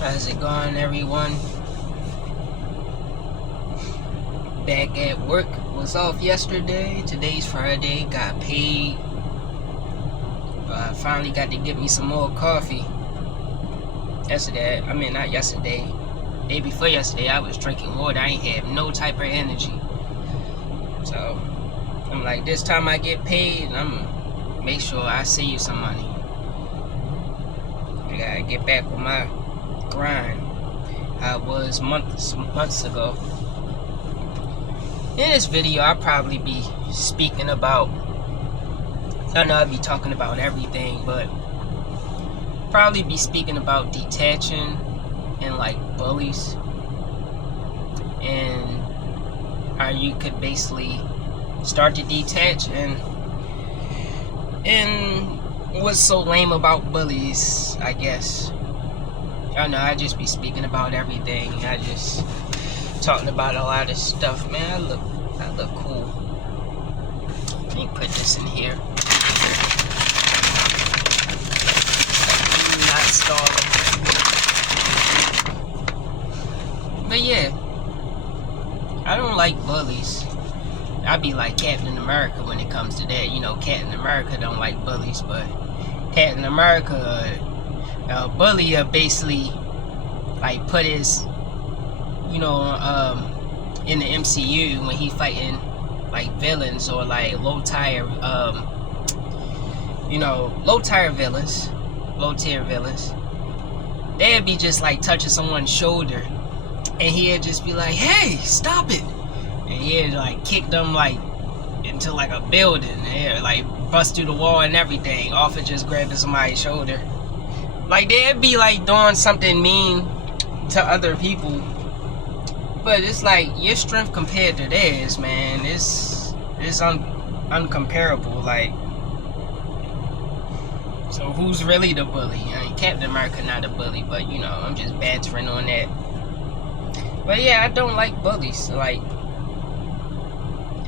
How's it going, everyone? Back at work. Was off yesterday. Today's Friday. Got paid. Finally got to get me some more coffee. Not yesterday. Day before yesterday, I was drinking water. I ain't have no type of energy. So I'm like, this time I get paid, I'm gonna make sure I save some money. I gotta get back with my grind. I was months ago. In this video, I'll probably be speaking about, I know I'll be talking about everything, but probably be speaking about detaching and like bullies, and how you could basically start to detach, and what's so lame about bullies, I guess. I know I just be speaking about everything. I just talking about a lot of stuff, man. I look cool. Let me put this in here. Not stalling. But yeah, I don't like bullies. I be like Captain America when it comes to that. You know, Captain America don't like bullies, but Captain America, bully basically like put his, in the MCU when he fighting like villains or like low tier villains. They'd be just like touching someone's shoulder, and he'd just be like, "Hey, stop it!" And he'd like kick them like into like a building, and he'd like bust through the wall and everything, off of just grabbing somebody's shoulder. Like they'd be like doing something mean to other people, but it's like your strength compared to theirs, man, it's uncomparable. Like, so who's really the bully? I mean, Captain America not a bully, but I'm just bantering on that. But yeah, I don't like bullies. Like,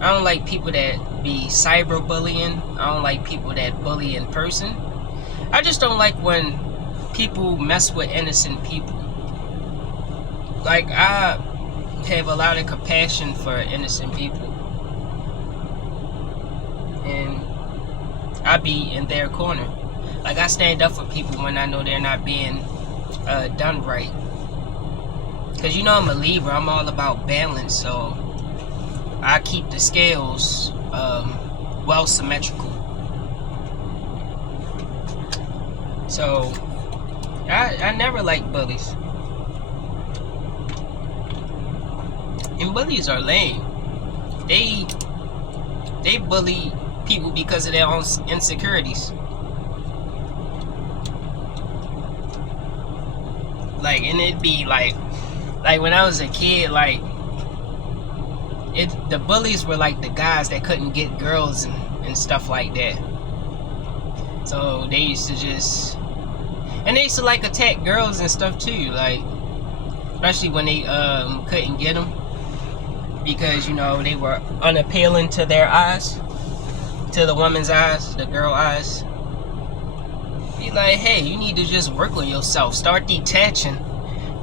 I don't like people that be cyberbullying. I don't like people that bully in person. I just don't like when people mess with innocent people. Like, I have a lot of compassion for innocent people, and I be in their corner. Like, I stand up for people when I know they're not being done right. Because I'm a Libra, I'm all about balance, so I keep the scales well symmetrical. So I never like bullies. And bullies are lame. They bully people because of their own insecurities. Like, and it'd be like when I was a kid, like the bullies were like the guys that couldn't get girls and stuff like that. So they used to like attack girls and stuff too, like especially when they couldn't get them because they were unappealing to their eyes, to the woman's eyes, the girl eyes. Be like, hey, you need to just work on yourself, start detaching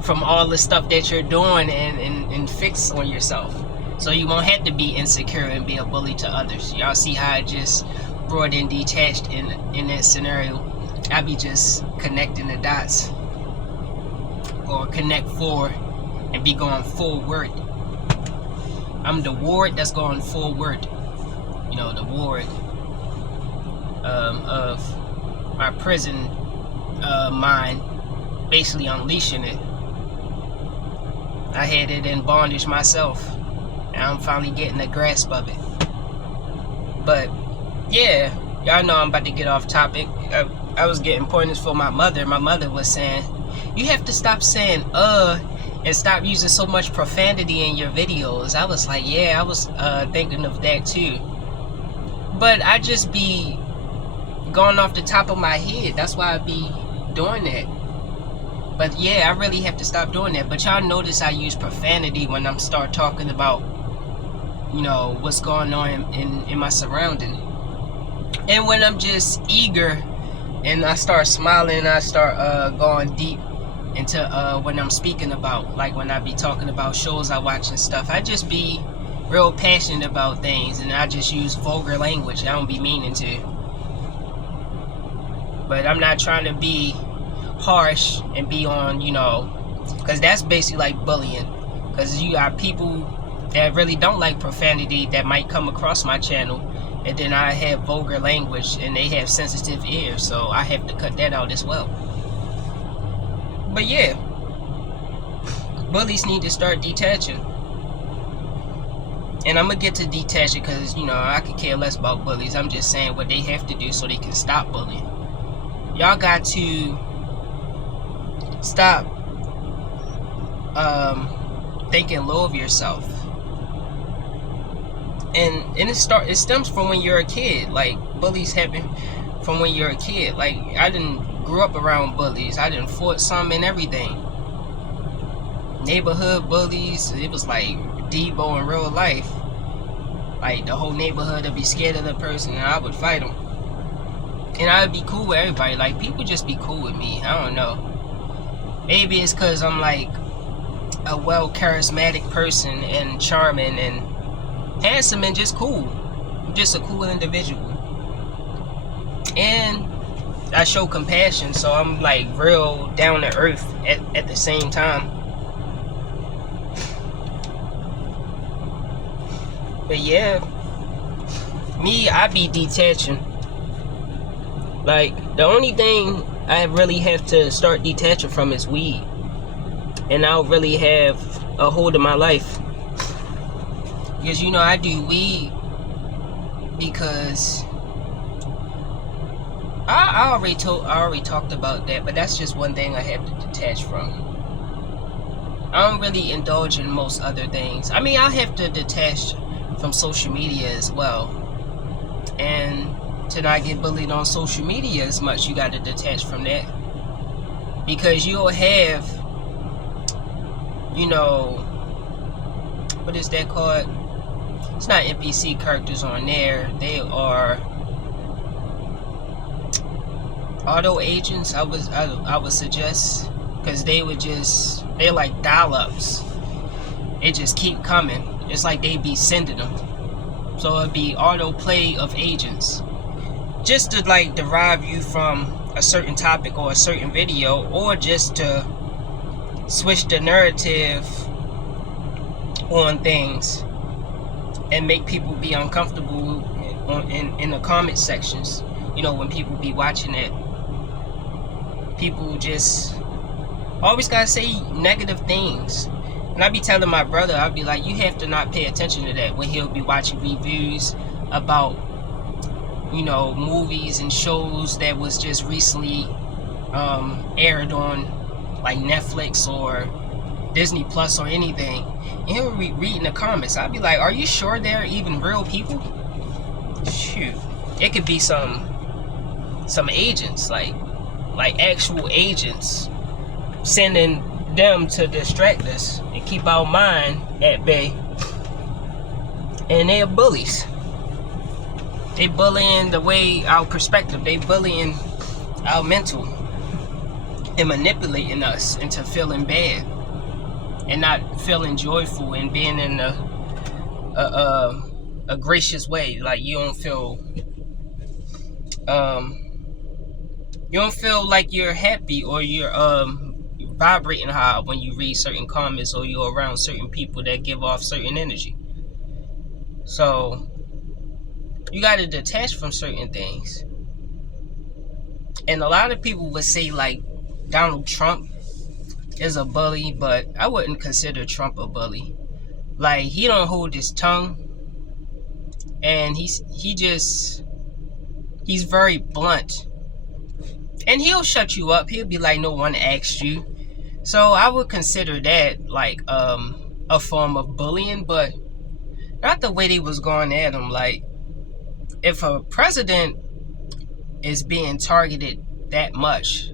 from all the stuff that you're doing, and fix on yourself, so you won't have to be insecure and be a bully to others. Y'all see how I just brought in detached in that scenario? I be just connecting the dots, or connect forward and be going forward. I'm the ward that's going forward. The ward of my prison mind, basically unleashing it. I had it in bondage myself, and I'm finally getting a grasp of it. But yeah, y'all know I'm about to get off topic. I was getting pointers for my mother. My mother was saying, you have to stop saying and stop using so much profanity in your videos. I was like, yeah, I was thinking of that too. But I just be going off the top of my head. That's why I be doing that. But yeah, I really have to stop doing that. But y'all notice I use profanity when I'm start talking about, what's going on in my surrounding. And when I'm just eager and I start smiling, I start going deep into when I'm speaking about, like when I be talking about shows I watch and stuff. I just be real passionate about things, and I just use vulgar language. I don't be meaning to, but I'm not trying to be harsh and be on, because that's basically like bullying. Because you got people that really don't like profanity that might come across my channel, and then I have vulgar language and they have sensitive ears, so I have to cut that out as well. But yeah, bullies need to start detaching. And I'm gonna get to detaching because, I could care less about bullies. I'm just saying what they have to do so they can stop bullying. Y'all got to stop thinking low of yourself. And it stems from when you're a kid. Like, bullies happen from when you're a kid. Like, I didn't grew up around bullies. I didn't fought some and everything. Neighborhood bullies, it was like Debo in real life. Like, the whole neighborhood would be scared of the person, and I would fight them. And I would be cool with everybody. Like, people just be cool with me. I don't know. Maybe it's because I'm like a charismatic person and charming and handsome and just cool. I'm just a cool individual. And I show compassion, so I'm like real down to earth at the same time. But yeah, me, I be detaching. Like, the only thing I really have to start detaching from is weed. And I'll really have a hold of my life. Because, I do weed because I already talked about that, but that's just one thing I have to detach from. I don't really indulge in most other things. I mean, I have to detach from social media as well. And to not get bullied on social media as much, you got to detach from that. Because you'll have, what is that called? It's not NPC characters on there. They are auto agents, I would suggest, because they're like dial-ups. They just keep coming. It's like they be sending them. So it'd be autoplay of agents, just to like derive you from a certain topic or a certain video, or just to switch the narrative on things and make people be uncomfortable in the comment sections. When people be watching it, people just always gotta say negative things. And I be telling my brother, I'll be like, you have to not pay attention to that when he'll be watching reviews about, movies and shows that was just recently aired on like Netflix or Disney Plus or anything. And he'll read in the comments. I'll be like, are you sure they're even real people? Shoot. It could be some agents, like actual agents, sending them to distract us and keep our mind at bay. And they're bullies. They bullying the way our perspective. They bullying our mental and manipulating us into feeling bad and not feeling joyful and being in a gracious way. Like, you don't feel like you're happy or you're vibrating high when you read certain comments or you're around certain people that give off certain energy. So you got to detach from certain things. And a lot of people would say like Donald Trump is a bully, but I wouldn't consider Trump a bully. Like, he don't hold his tongue, and he's very blunt. And he'll shut you up. He'll be like, no one asked you. So I would consider that like a form of bullying, but not the way they was going at him. Like, if a president is being targeted that much,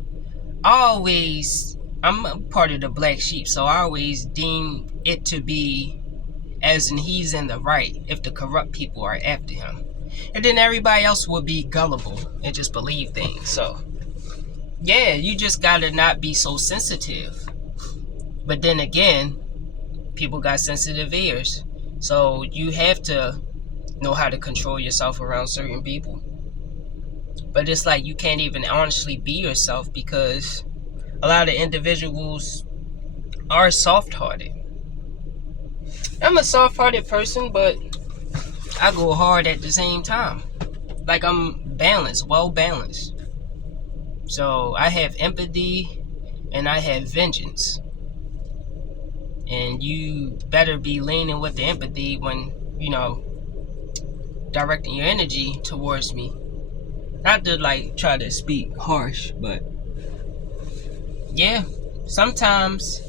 I'm a part of the black sheep, so I always deem it to be as in he's in the right if the corrupt people are after him. And then everybody else will be gullible and just believe things. So yeah, you just gotta not be so sensitive. But then again, people got sensitive ears. So you have to know how to control yourself around certain people. But it's like you can't even honestly be yourself because a lot of individuals are soft-hearted. I'm a soft-hearted person, but I go hard at the same time. Like I'm balanced, well balanced. So I have empathy and I have vengeance. And you better be leaning with the empathy when, directing your energy towards me. Not to like try to speak harsh, but yeah, sometimes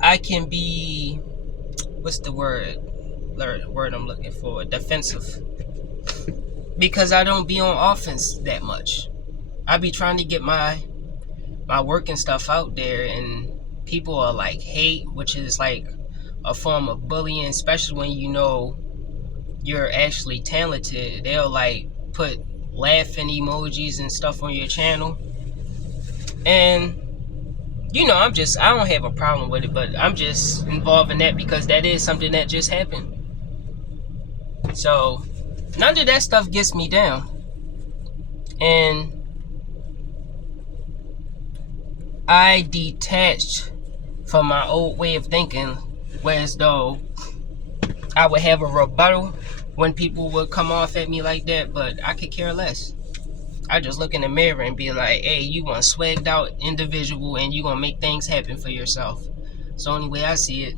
I can be, what's the word I'm looking for? Defensive. Because I don't be on offense that much. I be trying to get my work and stuff out there, and people are like hate, which is like a form of bullying, especially when you know you're actually talented. They'll like put laughing emojis and stuff on your channel. And I don't have a problem with it, but I'm just involved in that because that is something that just happened. So none of that stuff gets me down. And I detached from my old way of thinking, whereas though I would have a rebuttal when people would come off at me like that, but I could care less. I just look in the mirror and be like, hey, you one swagged out individual and you gonna make things happen for yourself. It's the only way I see it.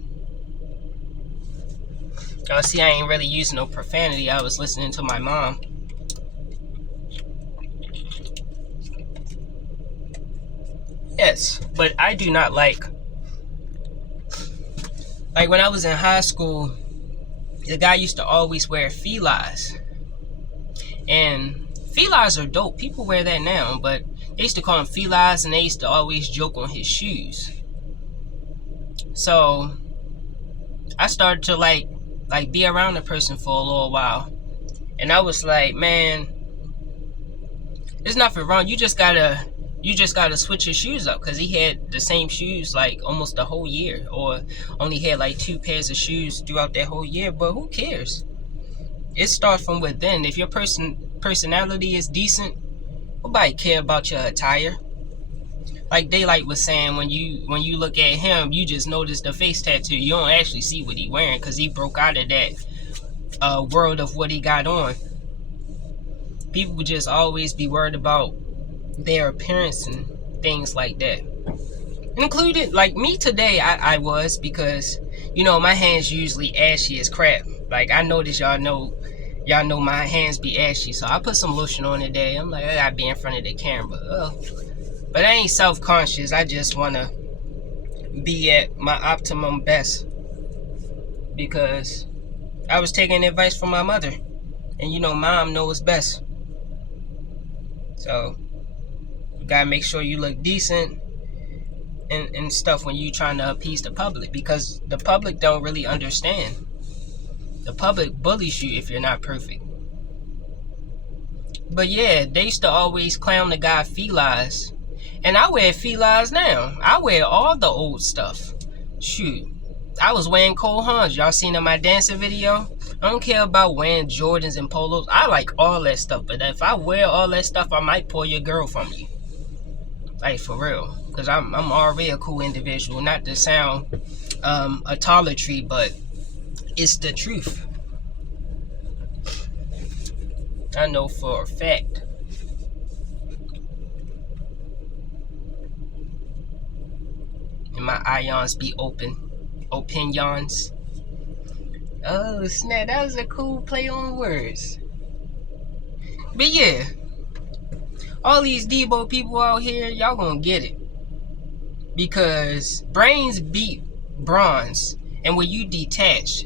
Y'all see, I ain't really using no profanity. I was listening to my mom. Yes, but I do not like when I was in high school, the guy used to always wear felines. And felines are dope. People wear that now, but they used to call them felines, and they used to always joke on his shoes. So I started to like be around the person for a little while, and I was like, man, there's nothing wrong. You just gotta switch your shoes up, because he had the same shoes like almost the whole year, or only had like 2 pairs of shoes throughout that whole year. But who cares? It starts from within. If your personality is decent, nobody care about your attire. Like Daylight was saying, when you look at him, you just notice the face tattoo. You don't actually see what he wearing, because he broke out of that world of what he got on. People would just always be worried about their appearance and things like that. Included, like me today, I was, because my hands usually ashy as crap. Like I noticed y'all know my hands be ashy, so I put some lotion on today. I'm like, I gotta be in front of the camera. But I ain't self-conscious. I just wanna be at my optimum best, because I was taking advice from my mother, and mom knows best. So you gotta make sure you look decent and stuff when you trying to appease the public, because the public don't really understand. The public bullies you if you're not perfect. But yeah, they used to always clown the guy felines. And I wear felines now. I wear all the old stuff. Shoot. I was wearing Cole Haans. Y'all seen in my dancing video? I don't care about wearing Jordans and polos. I like all that stuff. But if I wear all that stuff, I might pull your girl from you. Like, for real. Because I'm already a cool individual. Not to sound a toiletry, but it's the truth. I know for a fact. And my ions be open. Opinions. Oh, snap. That was a cool play on words. But yeah. All these Debo people out here, y'all gonna get it. Because brains beat bronze. And when you detach,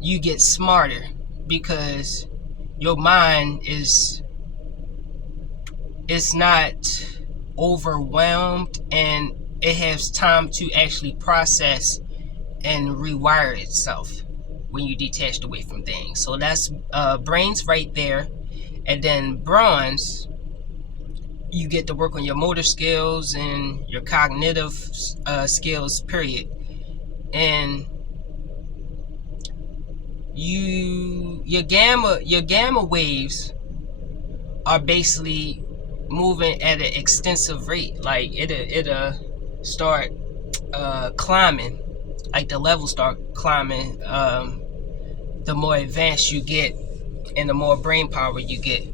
you get smarter. Because your mind is not overwhelmed, and it has time to actually process and rewire itself when you detached away from things. So that's brains right there. And then bronze, you get to work on your motor skills and your cognitive skills, period. And your gamma waves are basically moving at an extensive rate. Like it'll start climbing, like the levels start climbing, the more advanced you get and the more brain power you get.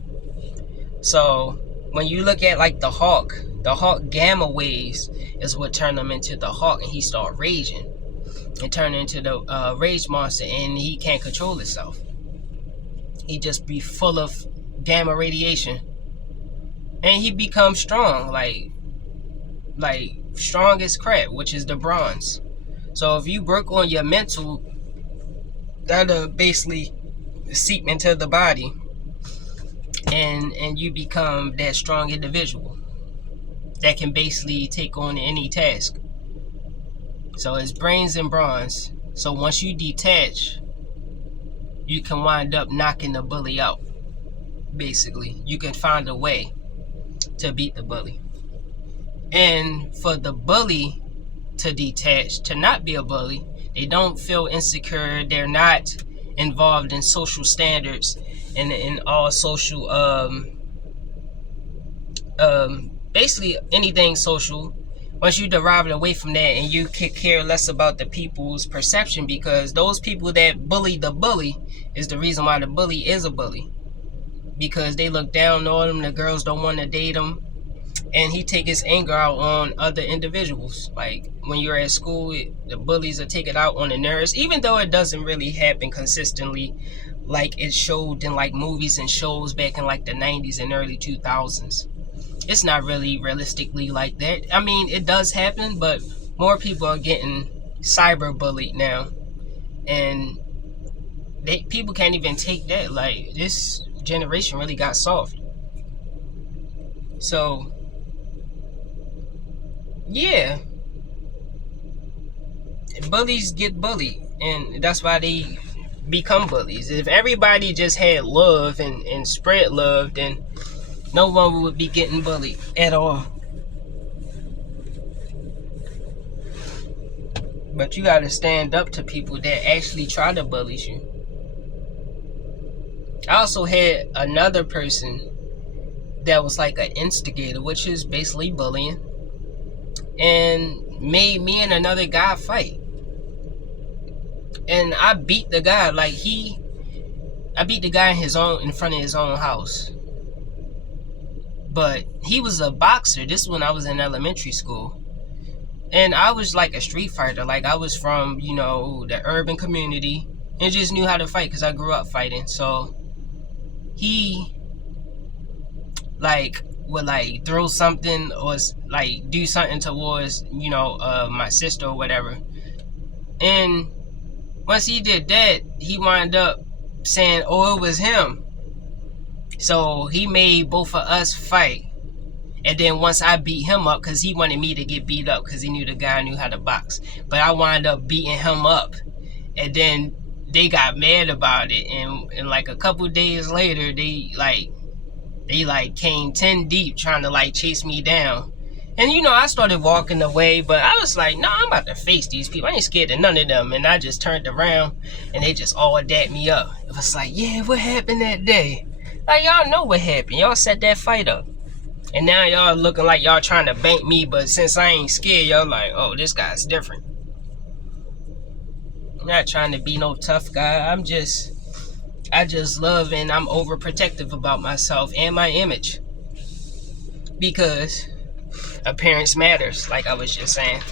So when you look at like the hawk gamma waves is what turned him into the hawk, and he start raging and turn into the rage monster, and he can't control himself. He just be full of gamma radiation, and he becomes strong, like strong as crap, which is the bronze. So if you work on your mental, that'll basically seep into the body, and you become that strong individual that can basically take on any task. So it's brains and bronze. So once you detach, you can wind up knocking the bully out. Basically, you can find a way to beat the bully. And for the bully to detach, to not be a bully, they don't feel insecure, they're not involved in social standards and in all social basically anything social. Once you derive it away from that, and you could care less about the people's perception, because those people that bully the bully is the reason why the bully is a bully, because they look down on him, the girls don't want to date him, and he take his anger out on other individuals. Like when you're at school, the bullies are taking out on the nerds, even though it doesn't really happen consistently like it showed in like movies and shows back in like the 90s and early 2000s. It's not really realistically like that. I mean, it does happen, but more people are getting cyber bullied now, and people can't even take that. Like, this generation really got soft. So yeah, bullies get bullied, and that's why they become bullies. If everybody just had love and spread love, then no one would be getting bullied at all. But you gotta stand up to people that actually try to bully you. I also had another person that was like an instigator, which is basically bullying, and made me and another guy fight. And I beat the guy. I beat the guy in front of his own house. But he was a boxer. This is when I was in elementary school. And I was like a street fighter. Like, I was from, the urban community, and just knew how to fight because I grew up fighting. So he would throw something or do something towards my sister or whatever. And once he did that, he wound up saying, oh, it was him. So he made both of us fight. And then once I beat him up, because he wanted me to get beat up because he knew the guy knew how to box, but I wound up beating him up. And then they got mad about it, and like a couple days later, they came 10 deep trying to chase me down. And I started walking away, but I was like, no, I'm about to face these people. I ain't scared of none of them. And I just turned around, and they just all dapped me up. It was like, yeah, what happened that day? Like, y'all know what happened. Y'all set that fight up. And now y'all looking like y'all trying to bank me, but since I ain't scared, y'all like, oh, this guy's different. I'm not trying to be no tough guy. I just love, and I'm overprotective about myself and my image. Because appearance matters, like I was just saying.